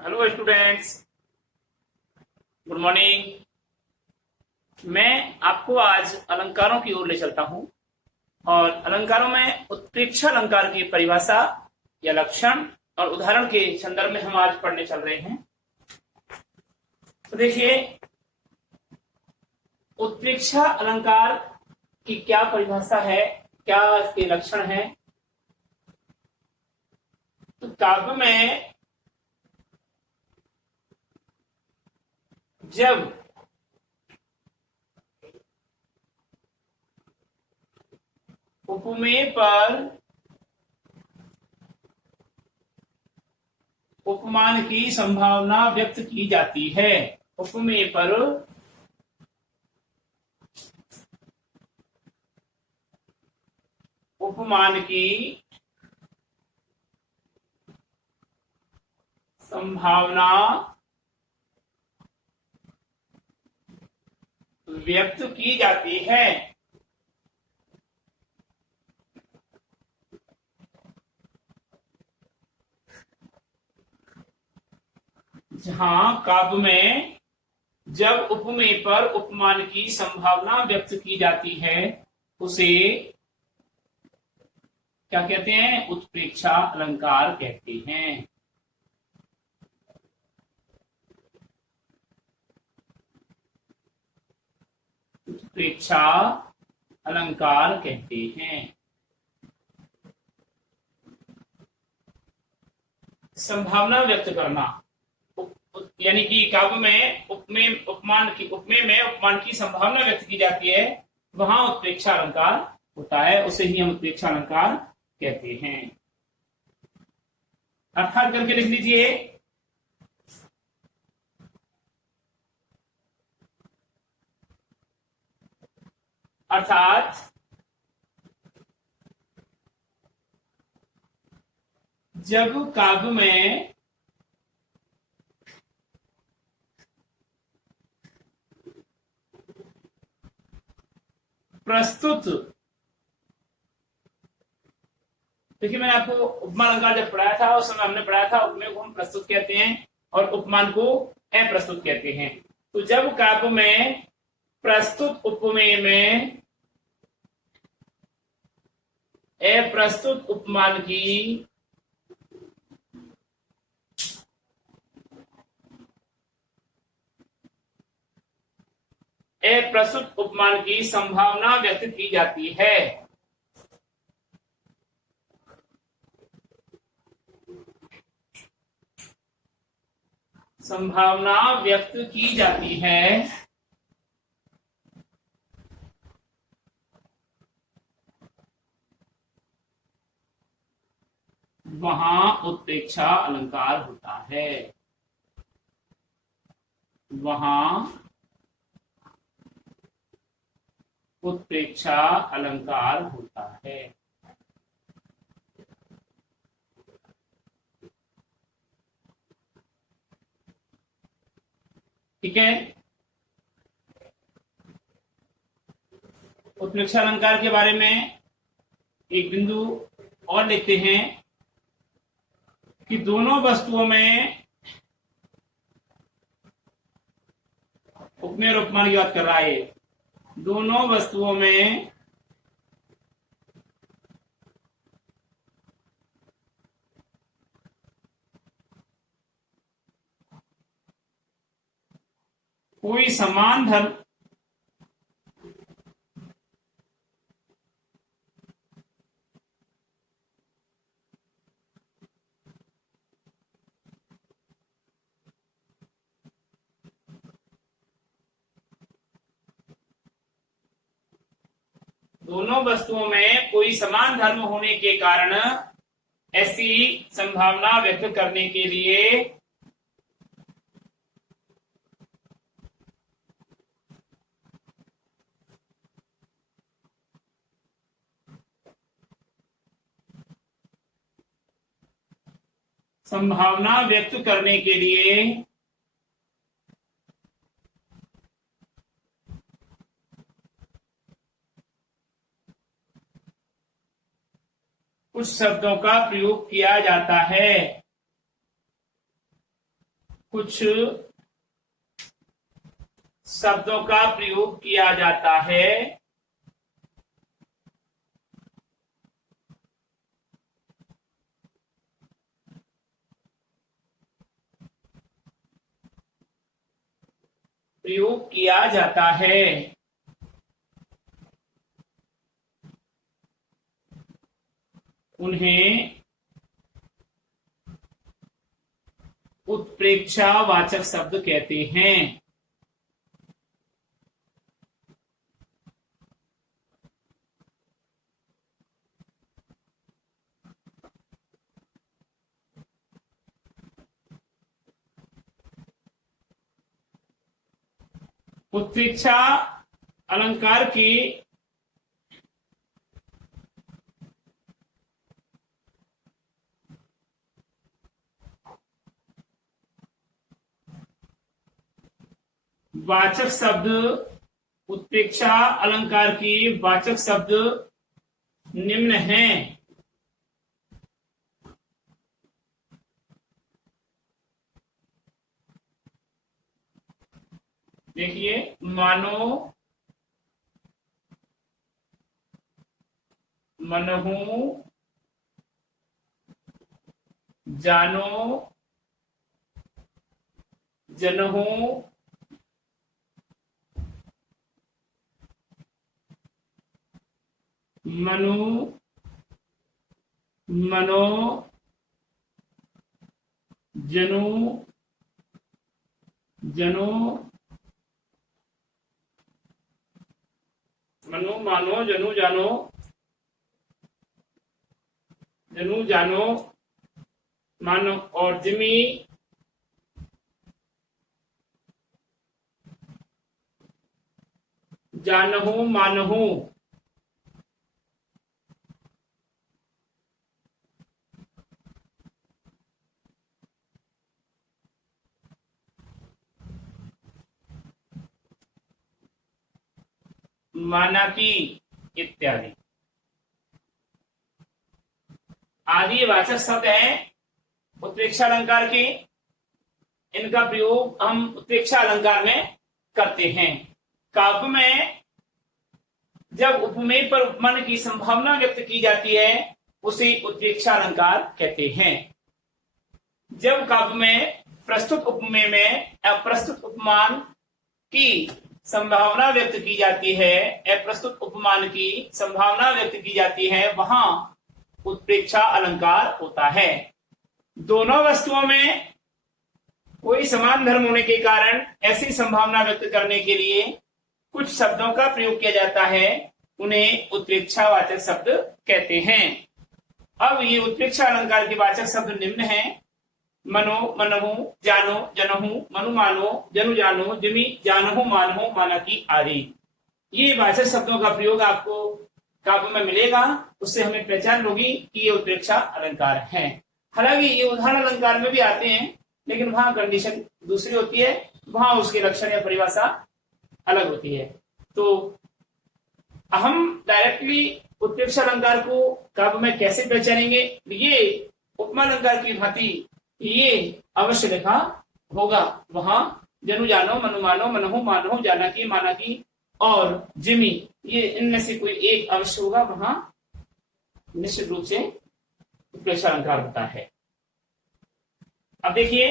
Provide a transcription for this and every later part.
Hello students, good morning. मैं आपको आज अलंकारों की ओर ले चलता हूं और अलंकारों में उत्प्रेक्षा अलंकार की परिभाषा या लक्षण और उदाहरण के संदर्भ में हम आज पढ़ने चल रहे हैं। तो देखिए, उत्प्रेक्षा अलंकार की क्या परिभाषा है, क्या इसके लक्षण हैं। तो काव्य में जब उपमेय पर उपमान की संभावना व्यक्त की जाती है, उपमेय पर उपमान की संभावना व्यक्त की जाती है। जहां काव्य में जब उपमेय पर उपमान की संभावना व्यक्त की जाती है उसे क्या कहते हैं? उत्प्रेक्षा अलंकार कहते हैं। उत्प्रेक्षा अलंकार कहते हैं। संभावना व्यक्त करना, यानी कि काव्य में उपमेय में उपमान की संभावना व्यक्त की जाती है, वहां उत्प्रेक्षा अलंकार होता है, उसे ही हम उत्प्रेक्षा अलंकार कहते हैं। अर्थात करके लिख लीजिए, अर्थात जब काव्य में प्रस्तुत, देखिए मैंने आपको उपमान अलंकार जब पढ़ाया था उस समय हमने पढ़ाया था उपमेय को हम प्रस्तुत कहते हैं और उपमान को अप्रस्तुत कहते हैं। तो जब काव्य में प्रस्तुत उपमेय में अप्रस्तुत उपमान की अप्रस्तुत उपमान की संभावना व्यक्त की जाती है, संभावना व्यक्त की जाती है, वहां उत्प्रेक्षा अलंकार होता है। वहां उत्प्रेक्षा अलंकार होता है। ठीक है। उत्प्रेक्षा अलंकार के बारे में एक बिंदु और लिखते हैं कि दोनों वस्तुओं में, उपमेय और उपमान की बात कर रहा है, दोनों वस्तुओं में कोई समान धर्म दोनों वस्तुओं में कोई समान धर्म होने के कारण ऐसी संभावना व्यक्त करने के लिए संभावना व्यक्त करने के लिए कुछ शब्दों का प्रयोग किया जाता है। कुछ शब्दों का प्रयोग किया जाता है प्रयोग किया जाता है उन्हें उत्प्रेक्षावाचक शब्द कहते हैं। उत्प्रेक्षा अलंकार की वाचक शब्द, उत्प्रेक्षा अलंकार की वाचक शब्द निम्न हैं। देखिए, मानो, मनहु, जानो, जनहु, मनु, मनो, जनु, जनो, मनु, मानो, जनु, जानो, जनु, जानो, मानो और जिमी, जानहु, मानहु। माना की इत्यादि आदि वाचक शब्द हैं उत्प्रेक्षा अलंकार के। इनका प्रयोग हम उत्प्रेक्षा अलंकार में करते हैं। काव्य में जब उपमेय पर उपमान की संभावना व्यक्त की जाती है उसे उत्प्रेक्षा अलंकार कहते हैं। जब काव्य में प्रस्तुत उपमेय में अप्रस्तुत उपमान की संभावना व्यक्त की जाती है, अप्रस्तुत उपमान की संभावना व्यक्त की जाती है, वहां उत्प्रेक्षा अलंकार होता है। दोनों वस्तुओं में कोई समान धर्म होने के कारण ऐसी संभावना व्यक्त करने के लिए कुछ शब्दों का प्रयोग किया जाता है, उन्हें उत्प्रेक्षावाचक शब्द कहते हैं। अब ये उत्प्रेक्षा अलंकार के वाचक शब्द निम्न हैं। मनो, मनहु, जानो, जनहु, मनु, मानो, जनु, जानो, जिमी, जानहु, मानहु, माना की आदि। ये वाचक शब्दों का प्रयोग आपको काव्य में मिलेगा, उससे हमें पहचान होगी कि ये उत्प्रेक्षा अलंकार है। हालांकि ये उदाहरण अलंकार में भी आते हैं, लेकिन वहां कंडीशन दूसरी होती है, वहां उसके लक्षण या परिभाषा अलग होती है। तो हम डायरेक्टली उत्प्रेक्षा अलंकार को काव्य में कैसे पहचानेंगे? ये उपमा अलंकार की भांति ये अवश्य लिखा होगा। वहां जनु, जानो, मनु, मानो, मनहु, मानहु, जाना की, माना की और जिमी, ये इनमें से कोई एक अवश्य होगा। वहां निश्चित रूप से उत्प्रेक्षा अलंकार होता है। अब देखिए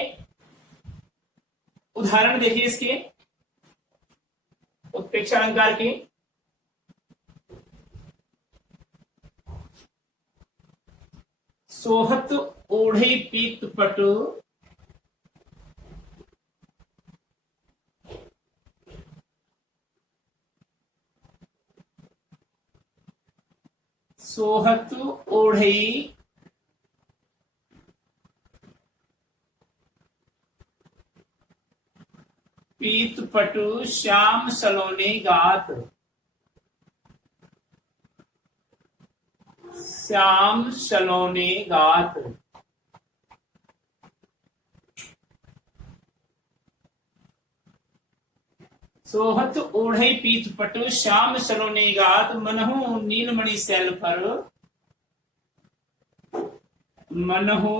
उदाहरण, देखिए इसके उत्प्रेक्षा अलंकार के। सोहत ओढ़े पीत पट, सोहत ओढ़े पीत पटु, श्याम सलोने गात, श्याम सलोने गात। सोहत ओढ़े पीत पटु, श्याम सलोने गात, मनहु नीलमणि शैल पर, मनहु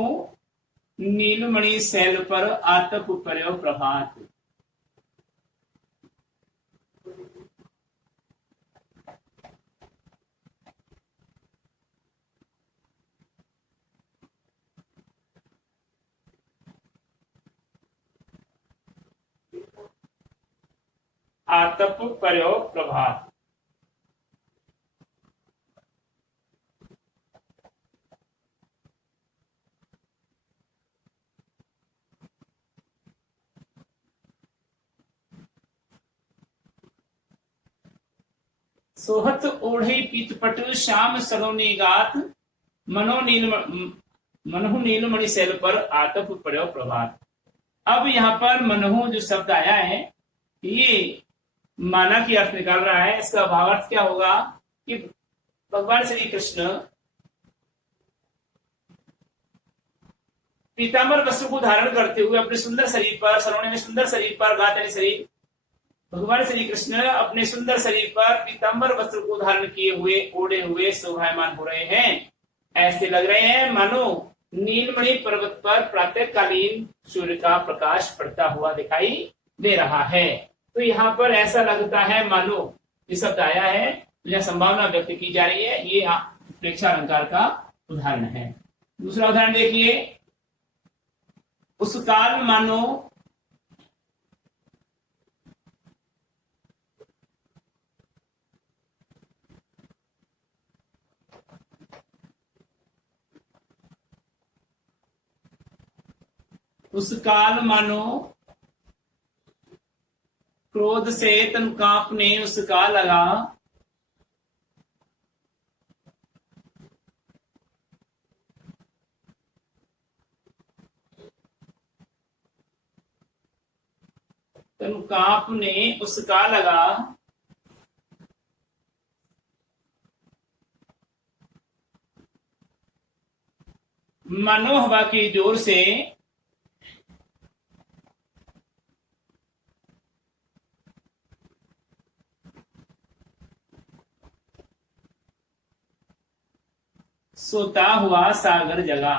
नीलमणि सैल पर आतप पर्यो प्रभात। आतप पर्यो प्रभात। सोहत ओढ़े पीतपट श्याम सलोनी गात, मनो नीलमणि सैल पर आतप पर्यो प्रभात। अब यहाँ पर मनहु जो शब्द आया है, ये माना की अर्थ निकाल रहा है। इसका भावार्थ क्या होगा कि भगवान श्री कृष्ण पीताम्बर वस्त्र को धारण करते हुए अपने सुंदर शरीर पर, सलोने में सुंदर शरीर पर, गात यानी शरीर, भगवान श्री कृष्ण अपने सुंदर शरीर पर पीताम्बर वस्त्र को धारण किए हुए, ओढ़े हुए शोभायमान हो रहे हैं। ऐसे लग रहे हैं मानो नीलमणि पर्वत पर प्रातःकालीन सूर्य का प्रकाश पड़ता हुआ दिखाई दे रहा है। तो यहाँ पर ऐसा लगता है मानो ये शब्द आया है, तो यह संभावना व्यक्त की जा रही है। ये प्रेक्षा अलंकार का उदाहरण है। दूसरा उदाहरण देखिए, उस काल मानो उस काल मानो क्रोध से तन कांपने उसका लगा, तन कांपने उसका लगा, मानो हवा के जोर से सोता हुआ सागर जगा।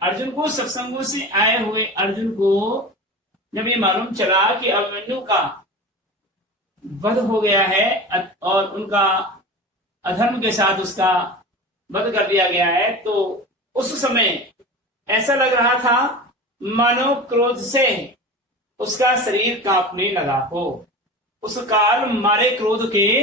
अर्जुन को सत्संगों से आए हुए अर्जुन को जब ये मालूम चला कि अभिमन्यु का वध हो गया है और उनका अधर्म के साथ उसका वध कर दिया गया है, तो उस समय ऐसा लग रहा था मानो क्रोध से उसका शरीर कांपने लगा हो। उस काल मारे क्रोध के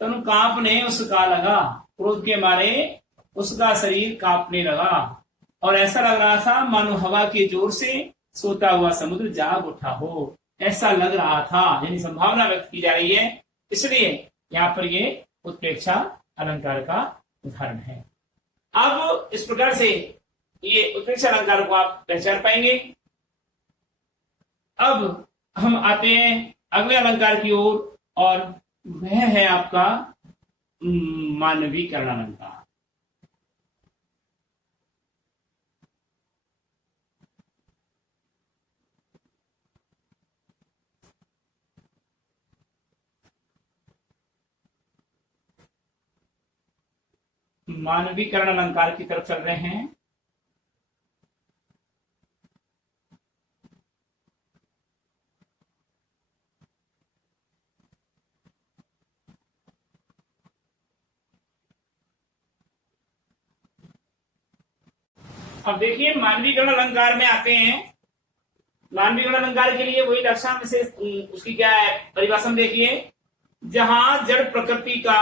तनु कांपने उसका लगा, क्रोध के मारे उसका शरीर कांपने लगा। और ऐसा लग रहा था मानो हवा के जोर से सोता हुआ समुद्र जाग उठा हो, ऐसा लग रहा था। यानी संभावना व्यक्त की जा रही है, इसलिए यहाँ पर ये उत्प्रेक्षा अलंकार का उदाहरण है। अब इस प्रकार से ये उत्प्रेक्षा अलंकार को आप पहचान पाएंगे। अब हम आते हैं अगले अलंकार की ओर, और वह है आपका मानवीकरण अलंकार। मानवीकरण अलंकार की तरफ चल रहे हैं। अब देखिए मानवीकरण अलंकार में आते हैं। मानवीकरण अलंकार के लिए वही लक्षण विशेष उसकी क्या है परिभाषा देखिए, जहां जड़ प्रकृति का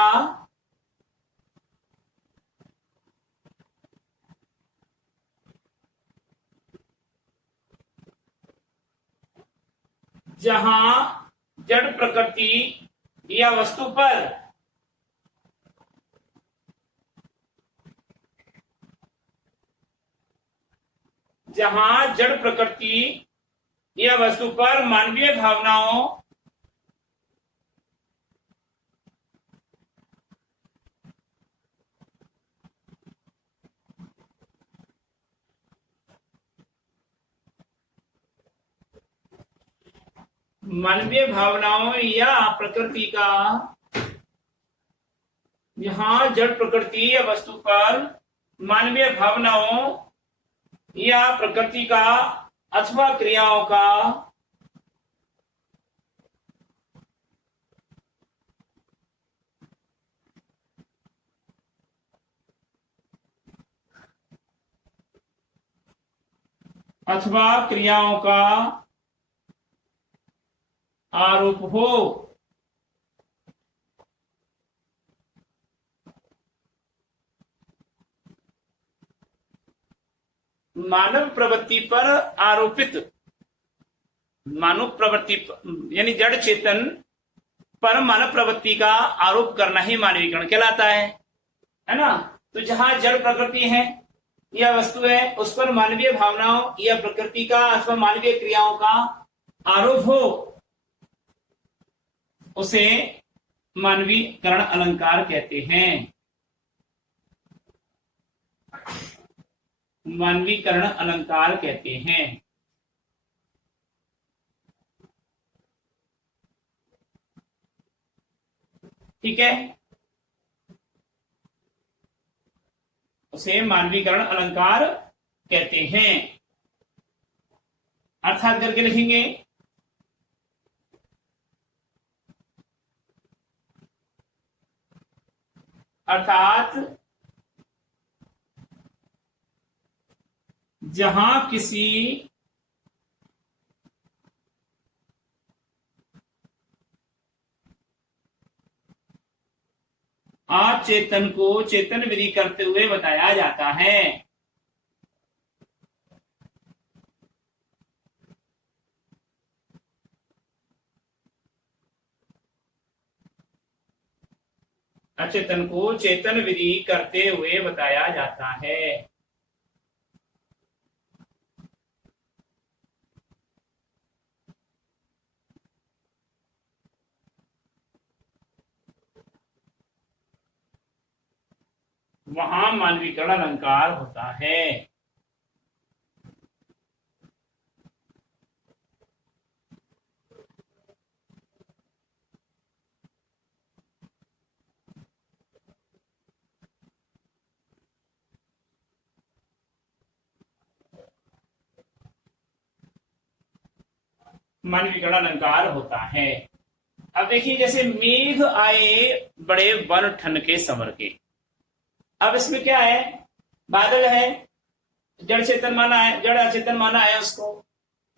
जड़ प्रकृति या वस्तु पर जहां जड़ प्रकृति या वस्तु पर मानवीय भावनाओं मानवीय भावनाओं या प्रकृति का, यहाँ जड़ प्रकृति या वस्तु पर मानवीय भावनाओं या प्रकृति का अथवा क्रियाओं का आरोप हो। मानव प्रवृत्ति पर आरोपित, मानव प्रवृत्ति यानी जड़ चेतन पर मानव प्रवृत्ति का आरोप करना ही मानवीकरण कहलाता है ना। तो जहां जड़ प्रकृति है या वस्तु है, उस पर मानवीय भावनाओं या प्रकृति का अथवा मानवीय क्रियाओं का आरोप हो, उसे मानवीकरण अलंकार कहते हैं। मानवीकरण अलंकार कहते हैं। ठीक है, उसे मानवीकरण अलंकार कहते हैं। अर्थात करके लिखेंगे, अर्थात जहां किसी अचेतन को चेतन विधि करते हुए बताया जाता है। अचेतन को चेतन विधि करते हुए बताया जाता है। वहां मानवीकरण अलंकार होता है। मानवीकरण अलंकार होता है। अब देखिए, जैसे मेघ आए बड़े वन ठन के संवर के। अब इसमें क्या है, बादल है, जड़ चेतन माना है, जड़ अचेतन माना है उसको,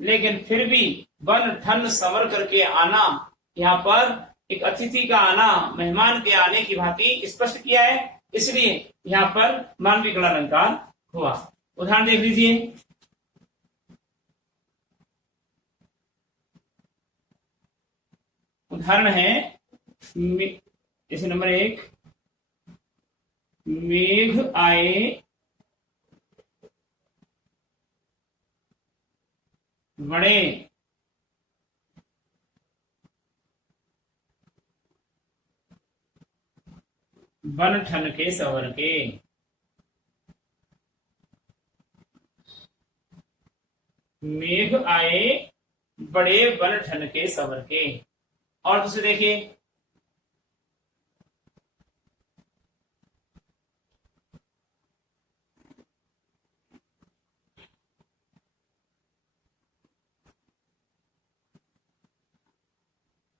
लेकिन फिर भी वन ठन संवर करके आना, यहाँ पर एक अतिथि का आना, मेहमान के आने की भांति स्पष्ट किया है, इसलिए यहाँ पर मानवीकरण अलंकार हुआ। उदाहरण देख लीजिए, उदाहरण है जैसे नंबर 1, मेघ आए बड़े वन ठन के संवर के। मेघ आए बड़े वन ठन के संवर के। और दूसरे देखिए,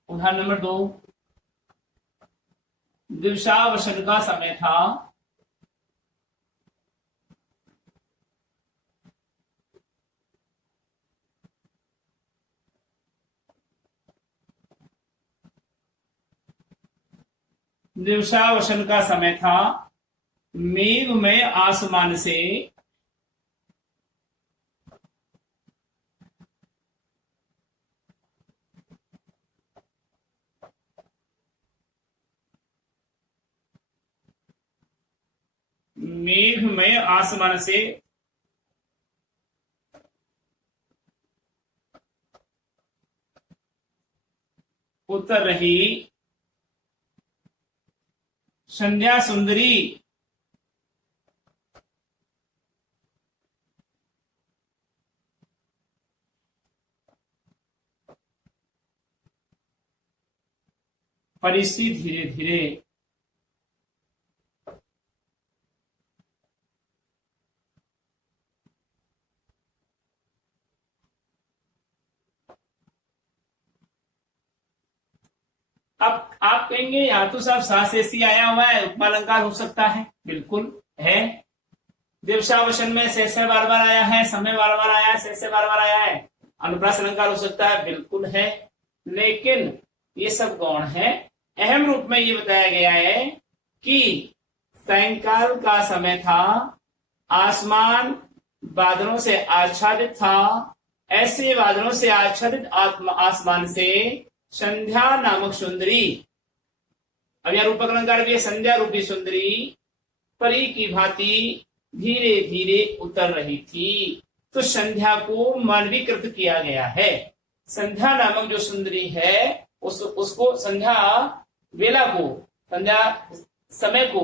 उदाहरण नंबर 2, दिवसावसन का समय था, दिवसावसन का समय था, मेघ में आसमान से मेघ में आसमान से उतर रही संध्या सुंदरी परिसी धीरे धीरे। अब आप कहेंगे यहाँ तो सब सा से सी आया हुआ है, उपमा अलंकार हो सकता है। बिल्कुल है। दिवसावसन में से बार बार आया है, समय बार बार आया है, से बार बार आया है, अनुप्रास अलंकार हो सकता है। बिल्कुल है। लेकिन ये सब गौण है। अहम रूप में ये बताया गया है कि सायंकाल का समय था, आसमान बादलों से आच्छादित था। ऐसे बादलों से आच्छादित आसमान से संध्या नामक सुंदरी, अब यह रूपक अलंकार भी है, संध्या रूपी सुंदरी परी की भांति धीरे धीरे उतर रही थी। तो संध्या को मानवीकृत किया गया है। संध्या नामक जो सुंदरी है उसको संध्या वेला को, संध्या समय को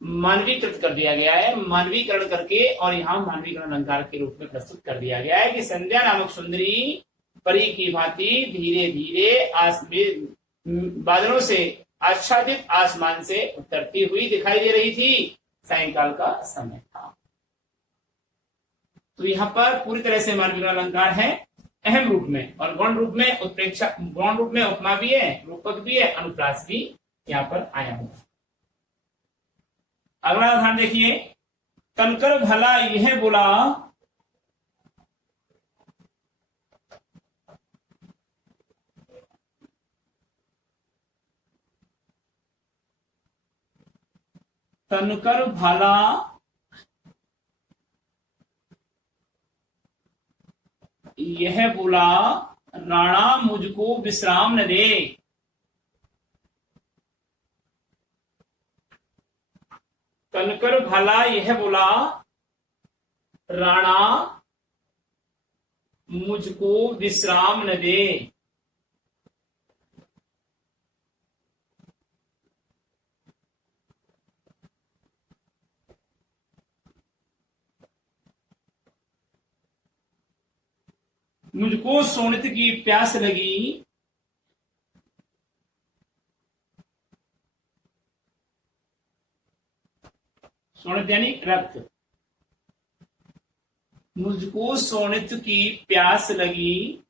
मानवीकृत कर दिया गया है। मानवीकरण करके और यहाँ मानवीकरण अलंकार के रूप में प्रस्तुत कर दिया गया है कि संध्या नामक सुंदरी परी की भांति धीरे धीरे बादलों से आच्छादित आसमान से उतरती हुई दिखाई दे रही थी। सायंकाल का समय था। तो यहाँ पर पूरी तरह से मानवीकरण अलंकार है अहम रूप में, और गौण रूप में उत्प्रेक्षा, गौण रूप में उपमा भी है, रूपक भी है, अनुप्रास भी यहाँ पर आया हुआ। अगला उदाहरण देखिए। तनकर भला यह बोला, तनकर भला यह बोला, राणा मुझको विश्राम न दे। तनकर भला यह बोला, राणा मुझको विश्राम न दे। मुझको सोनित की प्यास लगी, सोनित यानी रक्त। मुझको सोनित की प्यास लगी,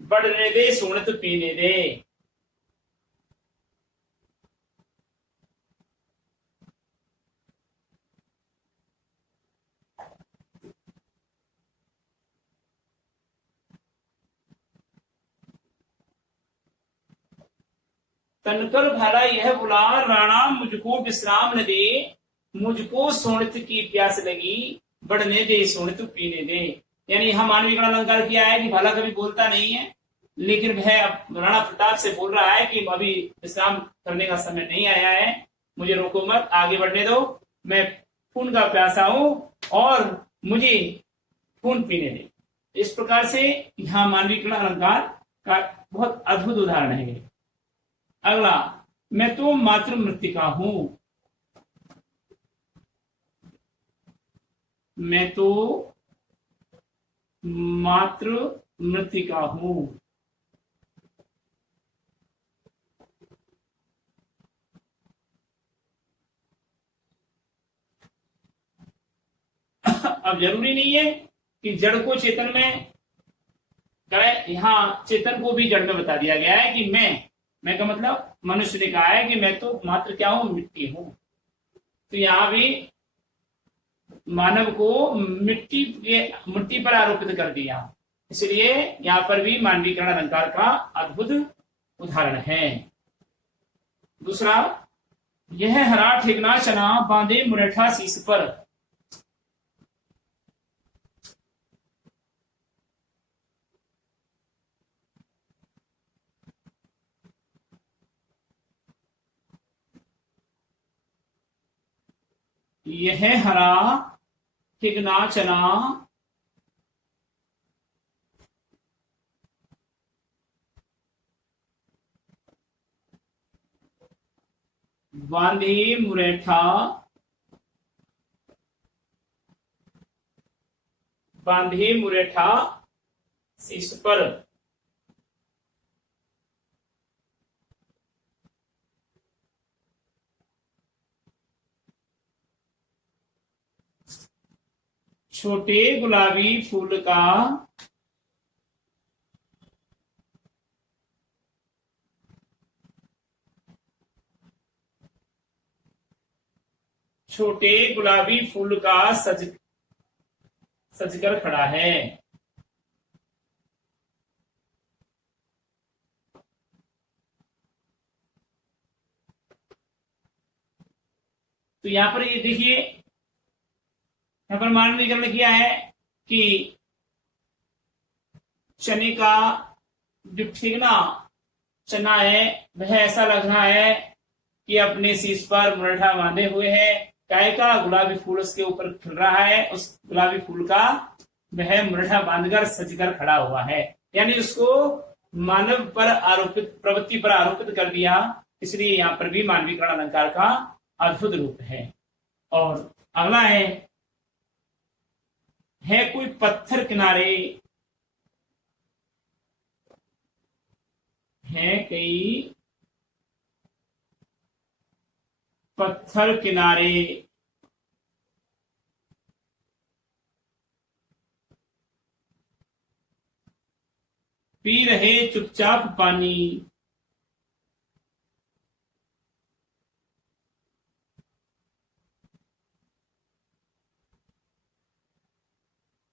बढ़ने दे सोनित पीने दे। तनकर भला यह बोला, राणा मुझको विश्राम न दे। मुझको सोनित की प्यास लगी, बढ़ने दे सोनित पीने दे। यानी यहां मानवीकरण अलंकार किया है कि भला कभी बोलता नहीं है, लेकिन वह अब राणा प्रताप से बोल रहा है कि अभी विश्राम करने का समय नहीं आया है, मुझे रोको मत, आगे बढ़ने दो, मैं खून का प्यासा हूं और मुझे खून पीने दे। इस प्रकार से यहाँ मानवीकरण अलंकार का बहुत अद्भुत उदाहरण है। अगला, मैं तो मातृ मृतिका हूं। मैं तो मातृ मृतिका हूं। अब जरूरी नहीं है कि जड़ को चेतन में करें, यहां चेतन को भी जड़ में बता दिया गया है कि मैं का मतलब मनुष्य ने कहा है कि मैं तो मात्र क्या हूं, मिट्टी हूं। तो यहां भी मानव को मिट्टी पर आरोपित कर दिया, इसलिए यहां पर भी मानवीकरण अलंकार का अद्भुत उदाहरण है। दूसरा, यह हरा ठेकना चना बांधे मुरेठा शीश पर। यह हरा ठिगना चना बांधे मुरेठा बांधे मुरेठा शीश पर। छोटे गुलाबी फूल का छोटे गुलाबी फूल का सजकर खड़ा है। तो यहां पर ये देखिए, यहां पर मानवीकरण किया है कि चने का जो ठिगना चना है वह ऐसा लग रहा है कि अपने शीश पर मुरेठा बांधे हुए है। काय का गुलाबी फूल उसके ऊपर खिल रहा है, उस गुलाबी फूल का वह मुरेठा बांधकर सजकर खड़ा हुआ है। यानी उसको मानव पर आरोपित प्रवृत्ति पर आरोपित कर दिया, इसलिए यहाँ पर भी मानवीकरण अलंकार का अद्भुत रूप है। और अगला है कोई पत्थर किनारे, है कई पत्थर किनारे, पी रहे चुपचाप पानी।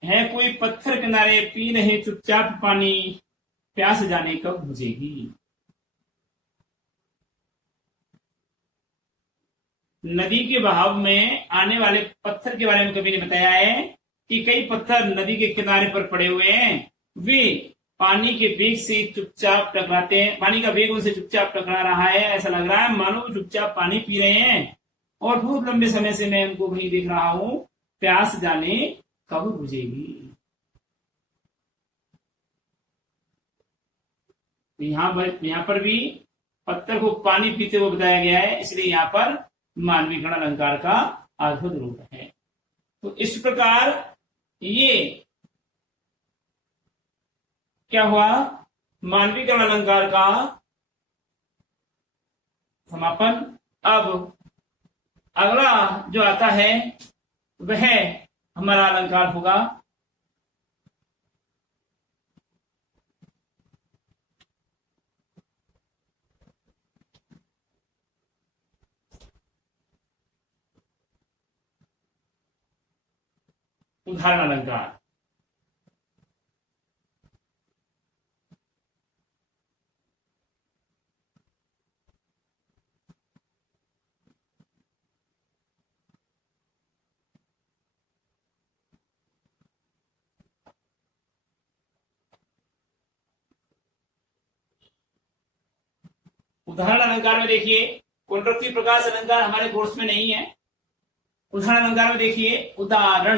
है कोई पत्थर किनारे, पी रहे चुपचाप पानी, प्यास जाने कब बुझेगी। नदी के बहाव में आने वाले पत्थर के बारे में कवि ने बताया है कि कई पत्थर नदी के किनारे पर पड़े हुए हैं, वे पानी के वेग से चुपचाप टकराते हैं, पानी का वेग उनसे चुपचाप टकरा रहा है। ऐसा लग रहा है मानो चुपचाप पानी पी रहे हैं और बहुत लंबे समय से मैं उनको वहीं देख रहा हूं, प्यास जाने कब बुझेगी। यहाँ पर भी पत्थर को पानी पीते हुए बताया गया है, इसलिए यहाँ पर मानवीकरण अलंकार का अद्भुत रूप है। तो इस प्रकार ये क्या हुआ, मानवीकरण अलंकार का समापन। अब अगला जो आता है वह हमारा अलंकार होगा उदाहरण अलंकार। उदाहरण अलंकार में देखिए, पुनरुक्ति प्रकाश अलंकार हमारे कोर्स में नहीं है। उदाहरण अलंकार में देखिए, उदाहरण